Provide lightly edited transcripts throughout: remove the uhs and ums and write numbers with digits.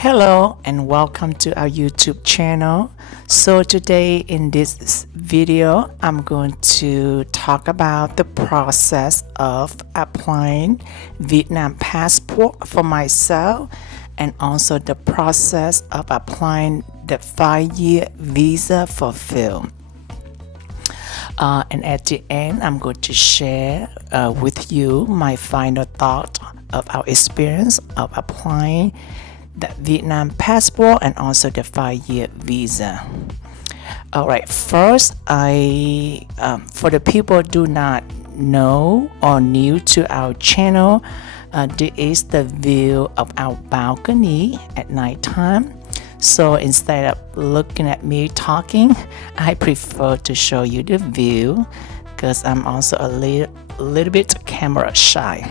Hello and welcome to our YouTube channel. So today in this video I'm going to talk about the process of applying Vietnam passport for myself and also the process of applying the 5-year visa for Phil. And at the end I'm going to share with you my final thought of our experience of applying the Vietnam passport and also the 5-year visa. Alright, first for the people who do not know or new to our channel, this is the view of our balcony at night time. So instead of looking at me talking, I prefer to show you the view because I'm also a little bit camera shy.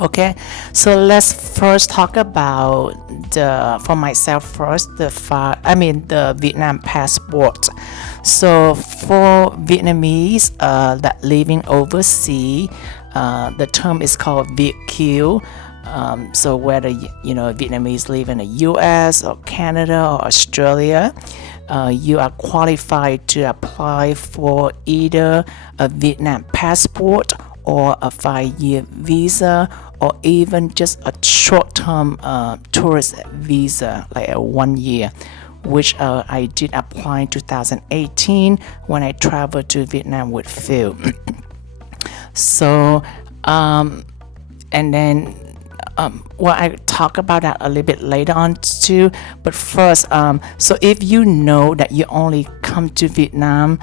Okay, so let's first talk about for myself first, the Vietnam passport. So for Vietnamese that living overseas, the term is called Viet Kieu. So whether Vietnamese live in the US or Canada or Australia, you are qualified to apply for either a Vietnam passport or a 5-year visa, or even just a short-term tourist visa, like a 1 year, which I did apply in 2018 when I traveled to Vietnam with Phil. So, and then, I talk about that a little bit later on too. But first, so if you know that you only come to Vietnam,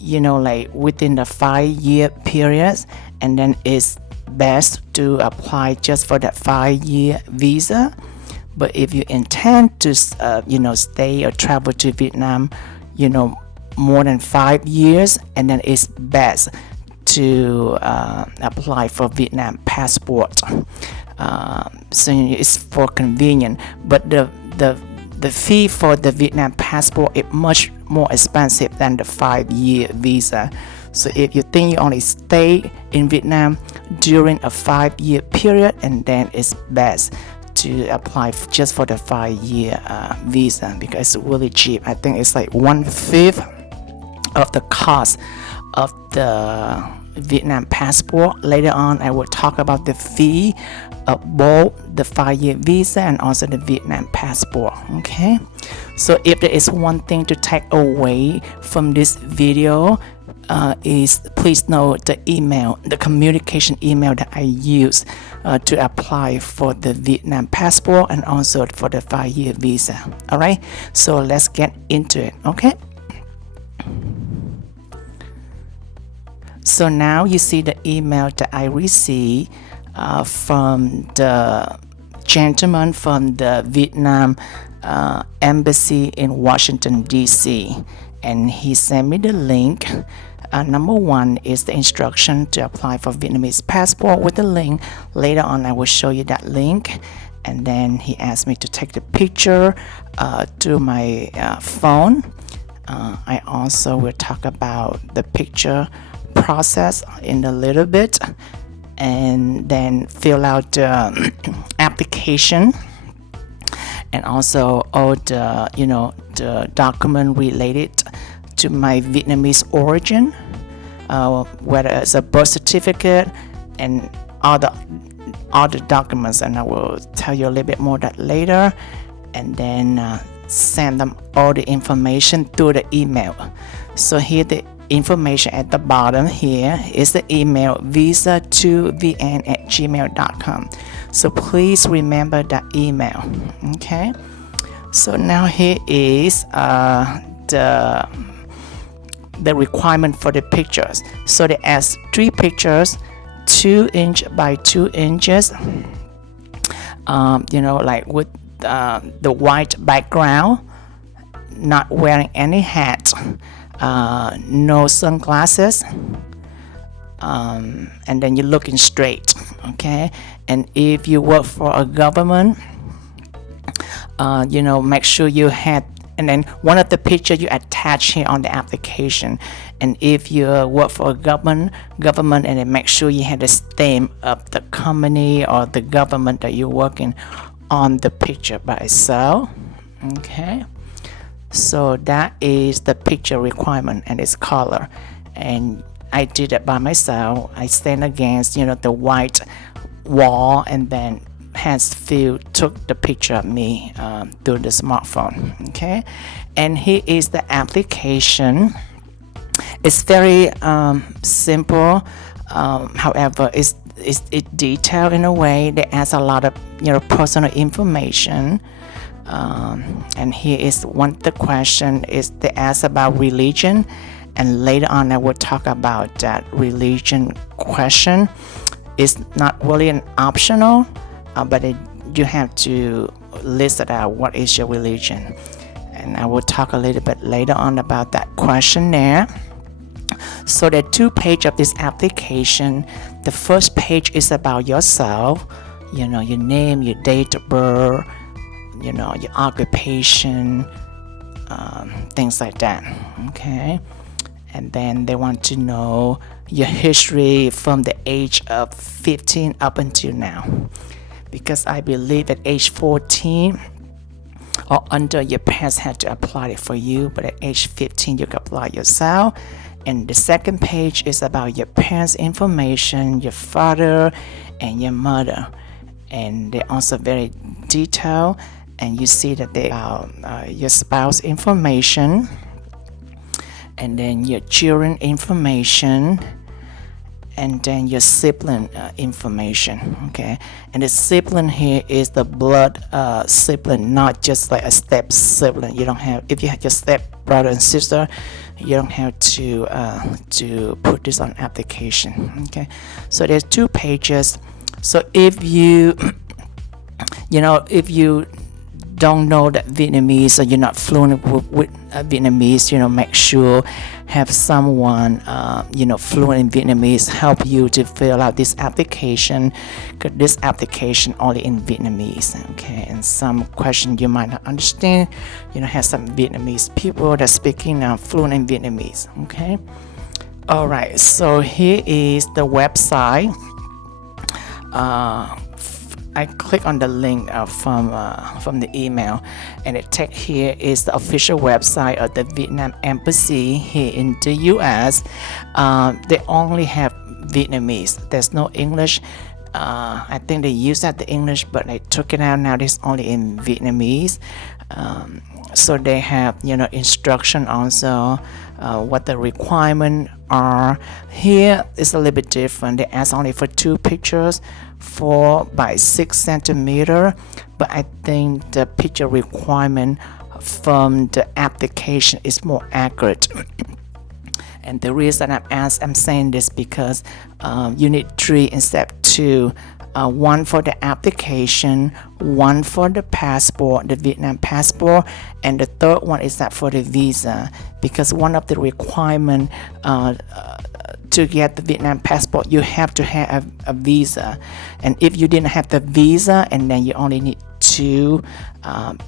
like within the 5-year period, and then it's best to apply just for that 5-year visa. But if you intend to stay or travel to Vietnam more than 5 years, and then it's best to apply for Vietnam passport. So it's for convenient, but the fee for the Vietnam passport is much more expensive than the 5-year visa. So if you think you only stay in Vietnam during a 5-year period, and then it's best to apply just for the 5-year visa because it's really cheap. I think it's like 1/5 of the cost of the Vietnam passport. Later on I will talk about the fee of both the 5-year visa and also the Vietnam passport. Okay, so if there is one thing to take away from this video, is please note the communication email that I use to apply for the Vietnam passport and also for the 5-year visa. Alright, so let's get into it. Okay, so now you see the email that I received from the gentleman from the Vietnam embassy in Washington DC, and he sent me the link. Number 1 is the instruction to apply for Vietnamese passport with the link. Later on I will show you that link, and then he asked me to take the picture to my phone. I also will talk about the picture process in a little bit, and then fill out the application, and also all the document related to my Vietnamese origin, whether it's a birth certificate and other documents, and I will tell you a little bit more that later, and then send them all the information through the email. So here the information at the bottom here is the email visa2vn@gmail.com. So please remember that email. Okay, so now here is the requirement for the pictures. So they ask 3 pictures, 2 inch by 2 inches, like with the white background, not wearing any hat, no sunglasses, and then you're looking straight. Okay, and if you work for a government, make sure you had, and then one of the pictures you attach here on the application. And if you work for a government, and then make sure you have the stamp of the company or the government that you're working on the picture by itself. Okay, so that is the picture requirement and its color, and I did it by myself. I stand against the white wall, and then Hansfield took the picture of me through the smartphone. Okay, and here is the application. It's very simple. However, it's detailed in a way. They ask a lot of personal information. And here is one of the question is they ask about religion, and later on I will talk about that religion question. It's not really an optional, but you have to list it out. What is your religion? And I will talk a little bit later on about that questionnaire. So there are 2 pages of this application. The first page is about yourself, your name, your date of birth, your occupation, things like that. Okay, and then they want to know your history from the age of 15 up until now, because I believe at age 14 or under, your parents had to apply it for you, but at age 15 you can apply yourself. And the second page is about your parents' information, your father and your mother, and they're also very detailed. And you see that they are your spouse information, and then your children information, and then your sibling information. Okay, and the sibling here is the blood sibling, not just like a step sibling. You don't have, if you have your step brother and sister, you don't have to put this on application. Okay, so there's 2 pages. So if you if you don't know that Vietnamese, or you're not fluent with Vietnamese, make sure have someone fluent in Vietnamese help you to fill out this application, because this application only in Vietnamese. Okay, and some question you might not understand, have some Vietnamese people that speaking fluent in Vietnamese. Okay, all right, so here is the website. I click on the link from the email, and it take here is the official website of the Vietnam Embassy here in the U.S. They only have Vietnamese. There's no English. I think they used the English, but they took it out. Now it's only in Vietnamese. So they have instruction also, what the requirements are. Here is a little bit different. They ask only for 2 pictures, 4 by 6 centimeter, but I think the picture requirement from the application is more accurate. And the reason I'm saying this because you need 3 instead of 2. 1 for the application, 1 for the passport, the Vietnam passport, and the third one is that for the visa, because one of the requirements to get the Vietnam passport, you have to have a visa, and if you didn't have the visa, and then you only need 2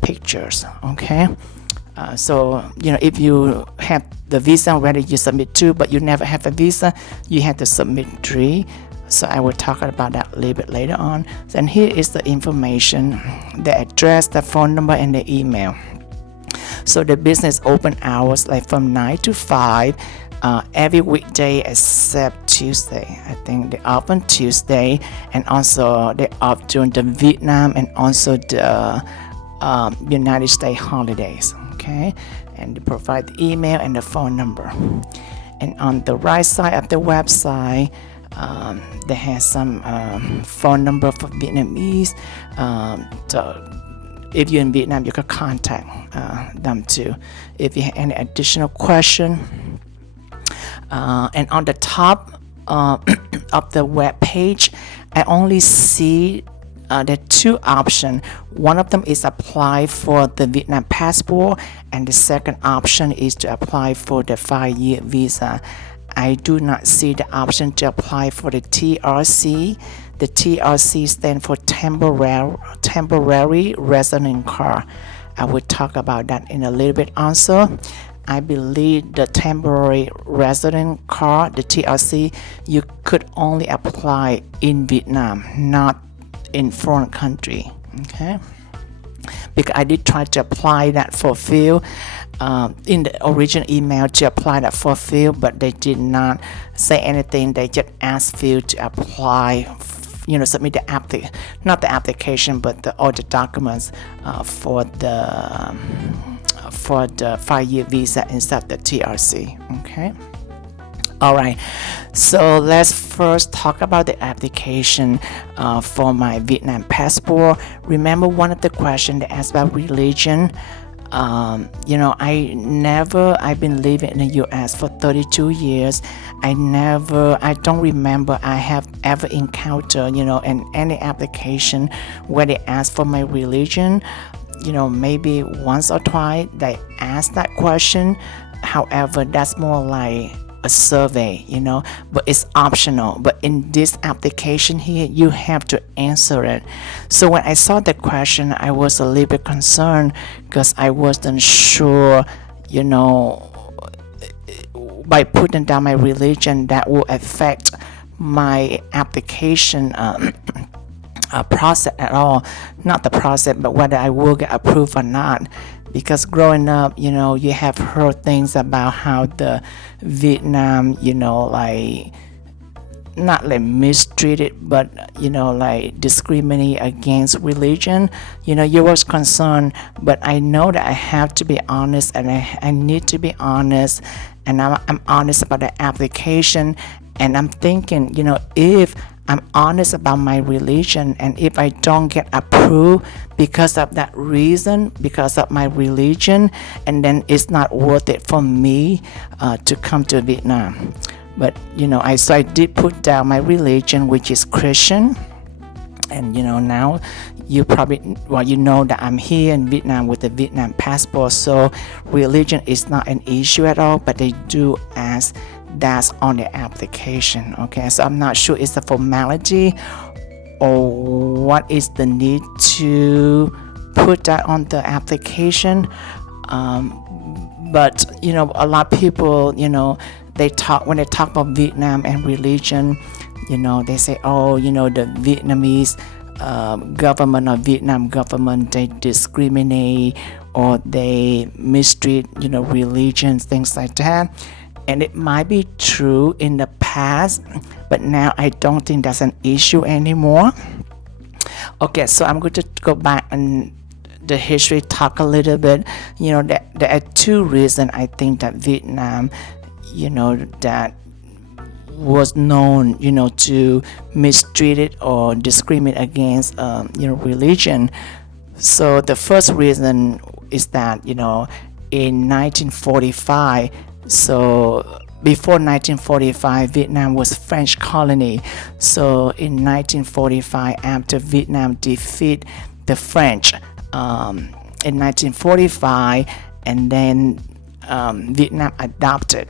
pictures. Okay, so if you have the visa already, you submit 2, but you never have a visa, you have to submit 3. So I will talk about that a little bit later on. And here is the information, the address, the phone number, and the email. So the business open hours like from 9 to 5 every weekday except Tuesday. I think they're off on Tuesday, and also they're off during the Vietnam and also the United States holidays. Okay, and they provide the email and the phone number. And on the right side of the website, they have some phone number for Vietnamese. So if you're in Vietnam, you can contact them too if you have any additional question. And on the top of the web page, I only see there are 2 options. One of them is apply for the Vietnam passport, and the second option is to apply for the 5-year visa. I do not see the option to apply for the TRC. The TRC stands for temporary resident card. I will talk about that in a little bit also. I believe the temporary resident card, the TRC, you could only apply in Vietnam, not in foreign country. Okay, because I did try to apply that for field in the original email to apply that for field, but they did not say anything. They just asked you to apply, submit the not the application, but all the documents for the 5-year visa instead of the TRC. Okay. All right, so let's first talk about the application for my Vietnam passport. Remember, one of the questions they asked about religion. I've been living in the U.S. for 32 years. I don't remember I have ever encountered, in any application where they ask for my religion. Maybe once or twice they ask that question. However, that's more like a survey, but it's optional. But in this application here, you have to answer it. So when I saw the question, I was a little bit concerned because I wasn't sure, by putting down my religion, that will affect my application process at all. Not the process, but whether I will get approved or not. Because growing up, you have heard things about how the Vietnam, not like mistreated, but like discriminate against religion. You was concerned, but I know that I have to be honest, and I need to be honest, and I'm honest about the application. And I'm thinking, if I'm honest about my religion, and if I don't get approved because of that reason, because of my religion, and then it's not worth it for me to come to Vietnam. But I did put down my religion, which is Christian. And now you probably that I'm here in Vietnam with a Vietnam passport, so religion is not an issue at all. But they do ask that's on the application. Okay, so I'm not sure it's a formality or what is the need to put that on the application. But a lot of people, when they talk about Vietnam and religion, they say, the Vietnamese government or Vietnam government, they discriminate or they mistreat religions, things like that. And it might be true in the past, but now I don't think that's an issue anymore. Okay, so I'm going to go back and the history, talk a little bit. There are two reasons I think that Vietnam, that was known, to mistreat it or discriminate against, religion. So the first reason is that, in 1945, so before 1945, Vietnam was French colony. So in 1945, after Vietnam defeat the French in 1945, and then Vietnam adopted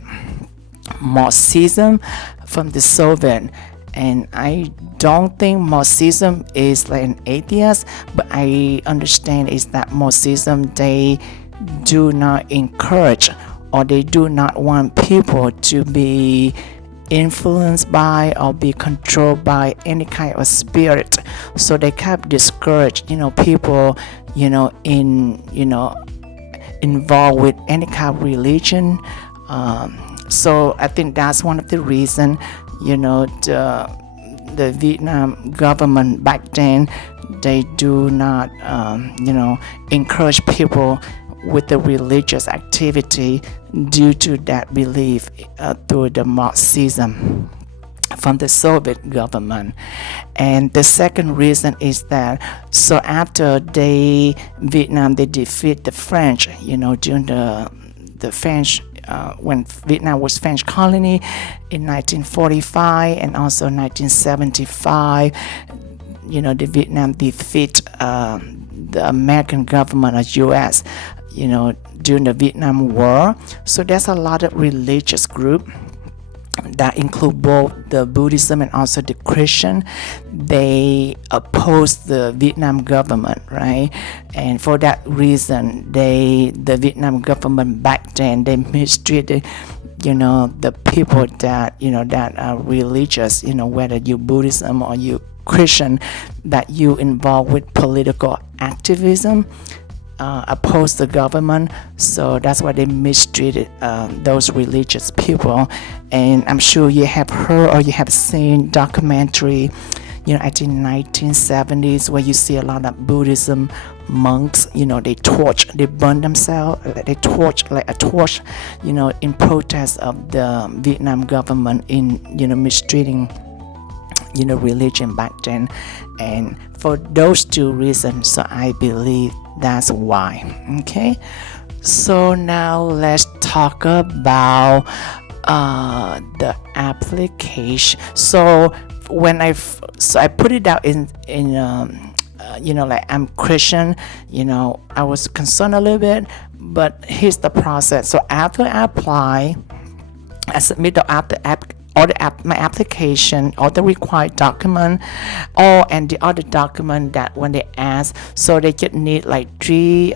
Marxism from the Soviet. And I don't think Marxism is like an atheist, but I understand is that Marxism, they do not encourage or they do not want people to be influenced by or be controlled by any kind of spirit. So they kept discourage, people, involved with any kind of religion. So I think that's one of the reasons, the Vietnam government back then, they do not, encourage people with the religious activity due to that belief through the Marxism from the Soviet government. And the second reason is that so after Vietnam they defeat the French, during the French when Vietnam was French colony in 1945 and also 1975, the Vietnam defeat the American government or U.S. During the Vietnam War. So there's a lot of religious group that include both the Buddhism and also the Christian. They oppose the Vietnam government, right? And for that reason, the Vietnam government back then, they mistreated, the people that, that are religious, whether you Buddhism or you Christian, that you involved with political activism, oppose the government. So that's why they mistreated those religious people. And I'm sure you have heard or you have seen documentary, I think 1970s, where you see a lot of Buddhism monks, they burn themselves, they torch like a torch, in protest of the Vietnam government in, mistreating, religion back then. And for those two reasons, so I believe that's why. Okay, so now let's talk about the application. So when I put it out in like I'm Christian, I was concerned a little bit, but here's the process. So after I apply, I submit my application, all the required document, and the other document that when they ask, so they just need like 3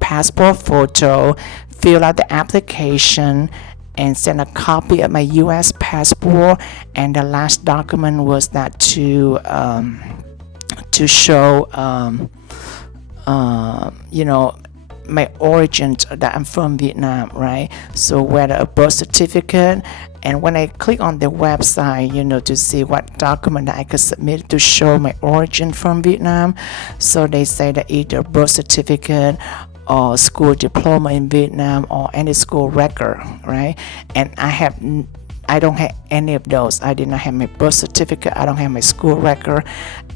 passport photo, fill out the application, and send a copy of my U.S. passport. And the last document was that to show my origins, that I'm from Vietnam, right? So whether a birth certificate, and when I click on the website, to see what document that I could submit to show my origin from Vietnam, so they say that either birth certificate or school diploma in Vietnam or any school record, right? And I don't have any of those. I did not have my birth certificate. I don't have my school record.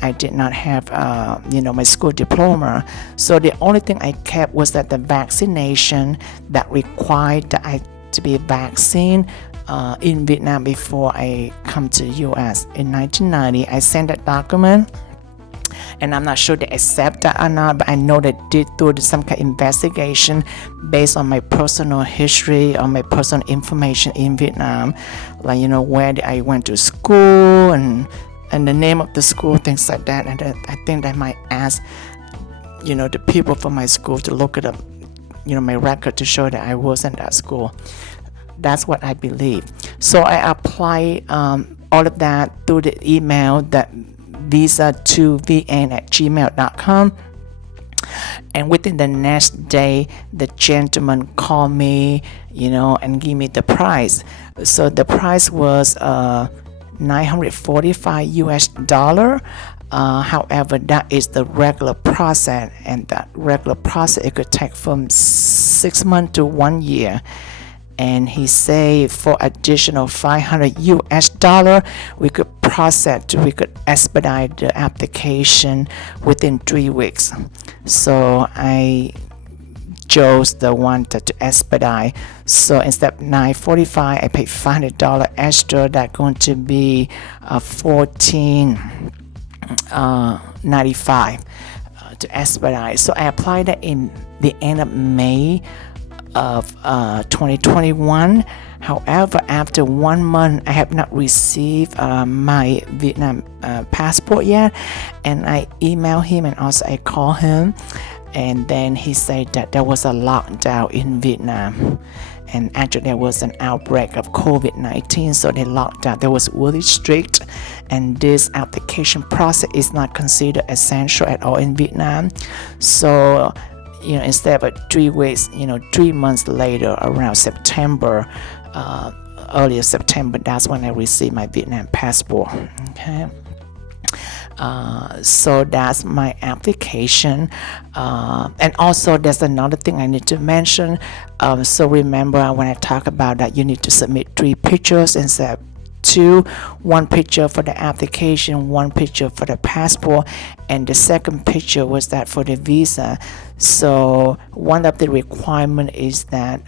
I did not have, my school diploma. So the only thing I kept was that the vaccination that required that I to be vaccinated in Vietnam before I come to U.S. In 1990. I sent that document, and I'm not sure they accept that or not, but I know they did do some kind of investigation based on my personal history or my personal information in Vietnam, like where I went to school and the name of the school, things like that. And I think they might ask the people from my school to look at my record to show that I was in that school. That's what I believe. So I apply all of that through the email, that visa2vn@gmail.com. And within the next day, the gentleman called me, and give me the price. So the price was $945. However, that is the regular process, and that regular process, it could take from 6 months to 1 year. And he said for additional $500, we could expedite the application within 3 weeks. So I chose the one to expedite. So instead of $945, I paid $500 extra. That's going to be $14.95 to expedite. So I applied that in the end of May of 2021. However, after 1 month, I have not received my Vietnam passport yet, and I emailed him and also I called him, and then he said that there was a lockdown in Vietnam, and actually there was an outbreak of COVID-19, so they locked down. That was really strict, and this application process is not considered essential at all in Vietnam. So instead of 3 weeks, 3 months later, around September, earlier September, that's when I received my Vietnam passport. Okay. So that's my application. And also there's another thing I need to mention. So remember when I talk about that you need to submit 3 pictures instead of 2, 1 picture for the application, 1 picture for the passport, and the second picture was that for the visa. So one of the requirement is that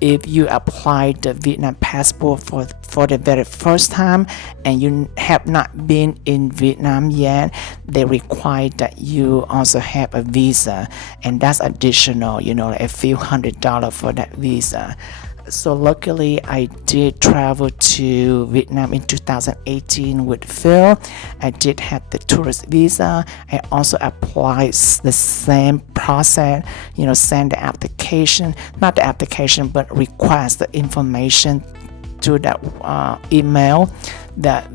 if you apply the Vietnam passport for the very first time and you have not been in Vietnam yet, they require that you also have a visa, and that's additional, like a few $100 for that visa. So luckily I did travel to Vietnam in 2018 with Phil. I did have the tourist visa. I also applied the same process, send the application, not the application, but request the information to that email that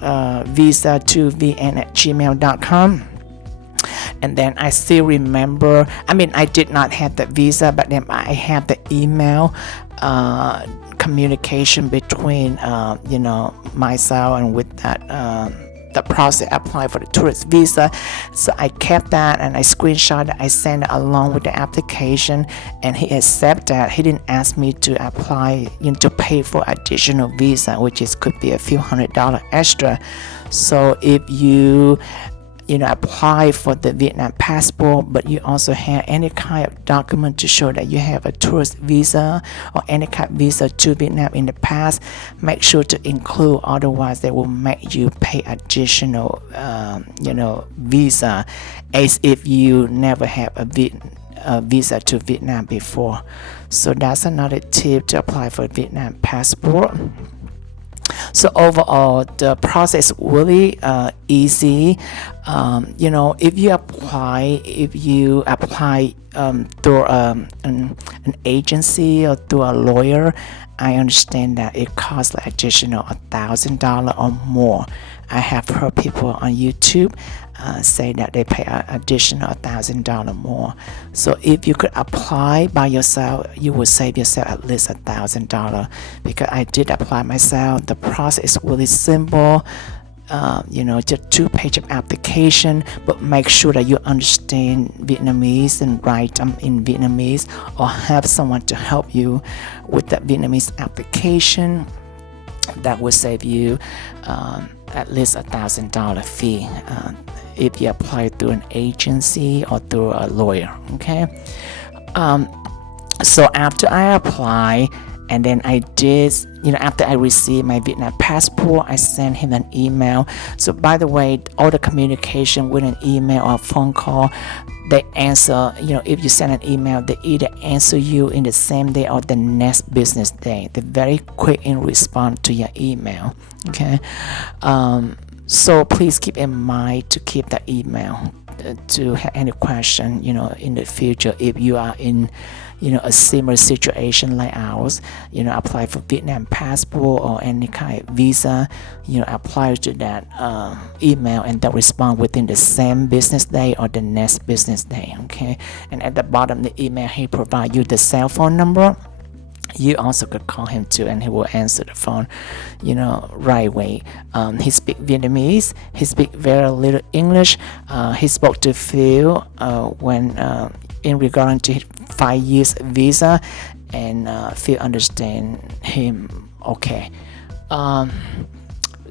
visa2vn@gmail.com. And then I still remember, I did not have the visa, but then I have the email communication between myself and with that the process apply for the tourist visa. So I kept that and I screenshot it. I sent it along with the application, and he accepted that. He didn't ask me to apply, to pay for additional visa, which could be a few $100 extra. So if you apply for the Vietnam passport, but you also have any kind of document to show that you have a tourist visa or any kind of visa to Vietnam in the past, make sure to include, otherwise they will make you pay additional visa, as if you never have a visa to Vietnam before. So that's another tip to apply for Vietnam passport. So overall, the process really easy. If you apply through an agency or through a lawyer, I understand that it costs like additional $1,000 or more. I have heard people on YouTube say that they pay an additional $1,000 more. So if you could apply by yourself, you will save yourself at least $1,000, because I did apply myself. The process is really simple. Just 2-page of application, but make sure that you understand Vietnamese and write them in Vietnamese, or have someone to help you with that Vietnamese application. That will save you at least $1,000 fee if you apply through an agency or through a lawyer. Okay. So after I apply, and then I did, after I received my Vietnam passport, I sent him an email. So by the way, all the communication with an email or phone call, they answer, if you send an email, they either answer you in the same day or the next business day. They're very quick in response to your email. Okay. So please keep in mind to keep that email to have any question, in the future, if you are in a similar situation like ours, apply for Vietnam passport or any kind of visa, apply to that email, and they'll respond within the same business day or the next business day. Okay. And at the bottom of the email, he provide you the cell phone number. You also could call him too, and he will answer the phone, right away. He speaks Vietnamese. He speaks very little English. He spoke to Phil when in regard to 5 years visa, and Phil understand him okay.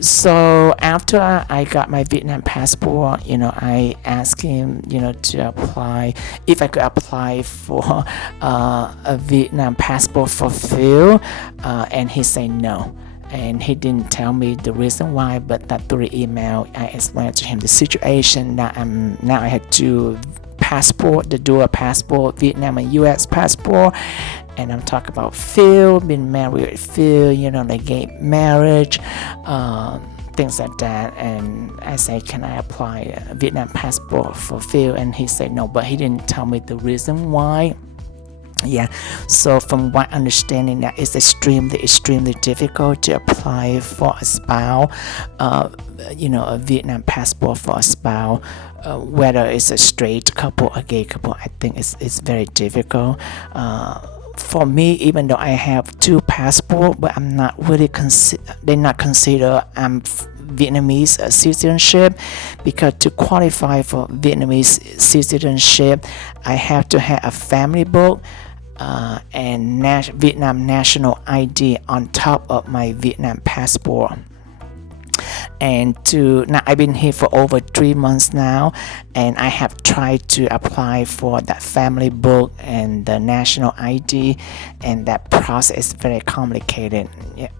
So after I got my Vietnam passport, I asked him, to apply, if I could apply for a Vietnam passport for Phil, and he said no. And he didn't tell me the reason why, but that through the email, I explained to him the situation that now I had two passport, the dual passport, Vietnam and U.S. passport. And I'm talking about Phil, being married with Phil, they get marriage, things like that. And I said, can I apply a Vietnam passport for Phil? And he said no, but he didn't tell me the reason why. Yeah, so from my understanding, that it's extremely difficult to apply for a spouse, a Vietnam passport for a spouse, whether it's a straight couple or gay couple. I think it's very difficult. For me, even though I have two passports, but I'm not really they not consider I'm Vietnamese citizenship, because to qualify for Vietnamese citizenship, I have to have a family book and Vietnam national ID on top of my Vietnam passport. And now I've been here for over 3 months now, and I have tried to apply for that family book and the national ID, and that process is very complicated.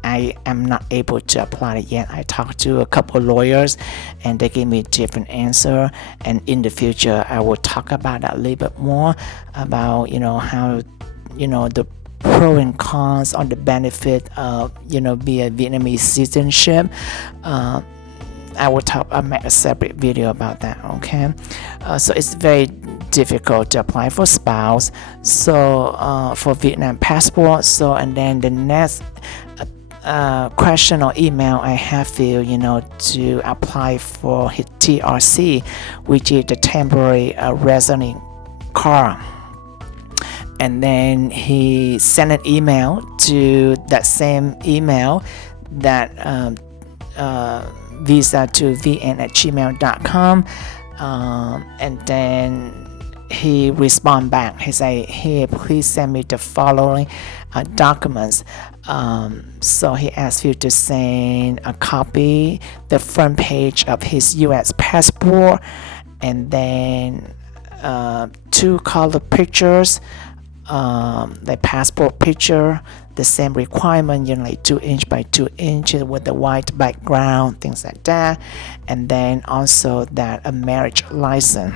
I am not able to apply it yet. I talked to a couple lawyers, and they gave me a different answer. And in the future, I will talk about that a little bit more about how the pro and cons or the benefit of be a Vietnamese citizenship. I'll make a separate video about that. Okay, so it's very difficult to apply for spouse, so for Vietnam passport. So and then the next question or email I have filled, to apply for his TRC, which is the temporary resident card. And then he sent an email to that same email, that visa to vn@gmail.com, and then he respond back. He say, "Here, please send me the following documents." So he asked you to send a copy, the front page of his U.S. passport, and then 2 color pictures, the passport picture, the same requirement, like 2 inch by 2 inches with the white background, things like that, and then also that a marriage license.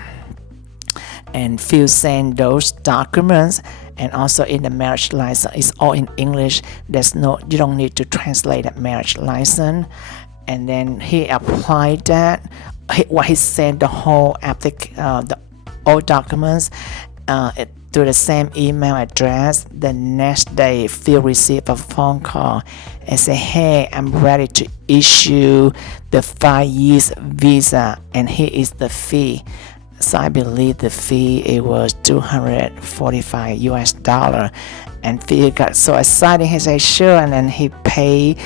And if you send those documents, and also in the marriage license, it's all in English. You don't need to translate that marriage license. And then he applied that. He sent the whole all documents to the same email address. The next day, Phil received a phone call and said, "Hey, I'm ready to issue the 5 years visa, and here is the fee." So I believe the fee, it was $245 US, and Phil got so excited. He said, "Sure," and then he paid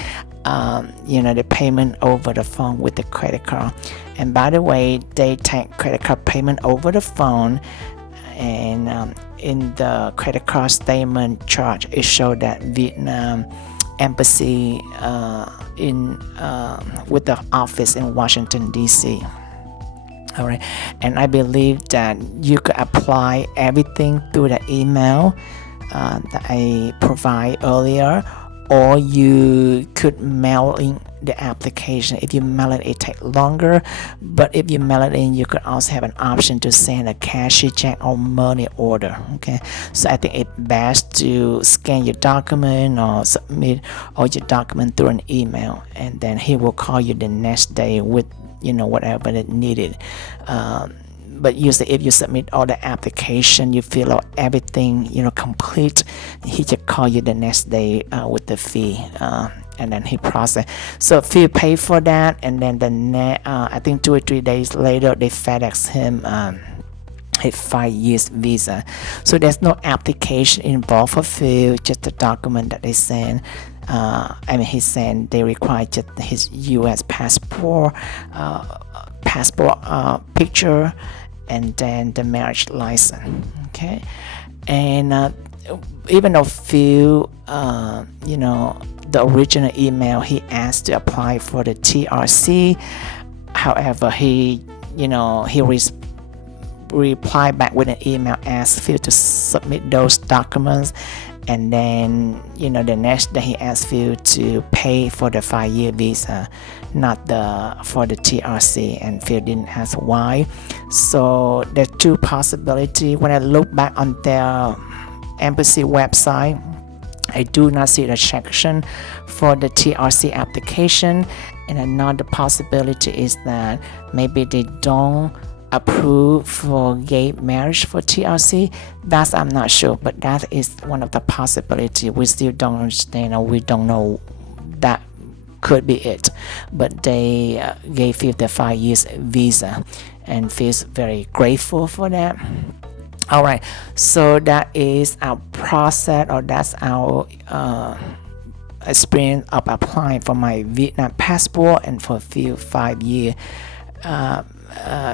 the payment over the phone with the credit card. And by the way, they take credit card payment over the phone, and in the credit card statement charge, it showed that Vietnam embassy with the office in Washington DC. All right, and I believe that you could apply everything through the email that I provide earlier, or you could mail in the application. If you mail it takes longer, but if you mail it in, you could also have an option to send a cashier check or money order. Okay, so I think it's best to scan your document or submit all your document through an email, and then he will call you the next day with whatever it needed. But usually if you submit all the application, you fill out everything complete, he just call you the next day with the fee, and then he process. So if you pay for that, and then I think 2 or 3 days later, they FedEx him a 5 years visa. So there's no application involved for Phil, just the document that they send. He said they require just his U.S. passport picture, and then the marriage license. Okay, and even though Phil, the original email, he asked to apply for the TRC. However, he replied back with an email, asked Phil to submit those documents. And then, the next day he asked Phil to pay for the 5-year visa, not for the TRC, and Phil didn't ask why. So there's 2 possibilities. When I look back on their embassy website, I do not see the section for the TRC application. And another possibility is that maybe they don't approve for gay marriage for TRC. That's I'm not sure, but that is one of the possibilities. We still don't understand, or we don't know. That could be it. But they gave Phil the 5 years visa, and Phil's very grateful for that. All right, so that is our process, or that's our experience of applying for my Vietnam passport and for Phil 5-year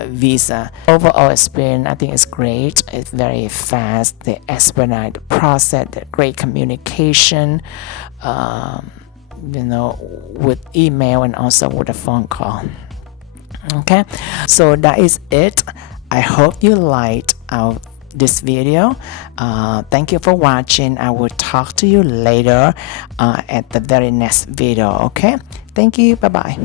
visa. Overall experience, I think it's great. It's very fast. They expedite the process. The great communication, with email and also with a phone call. Okay, so that is it. I hope you liked this video. Thank you for watching. I will talk to you later at the very next video. Okay, thank you. Bye bye.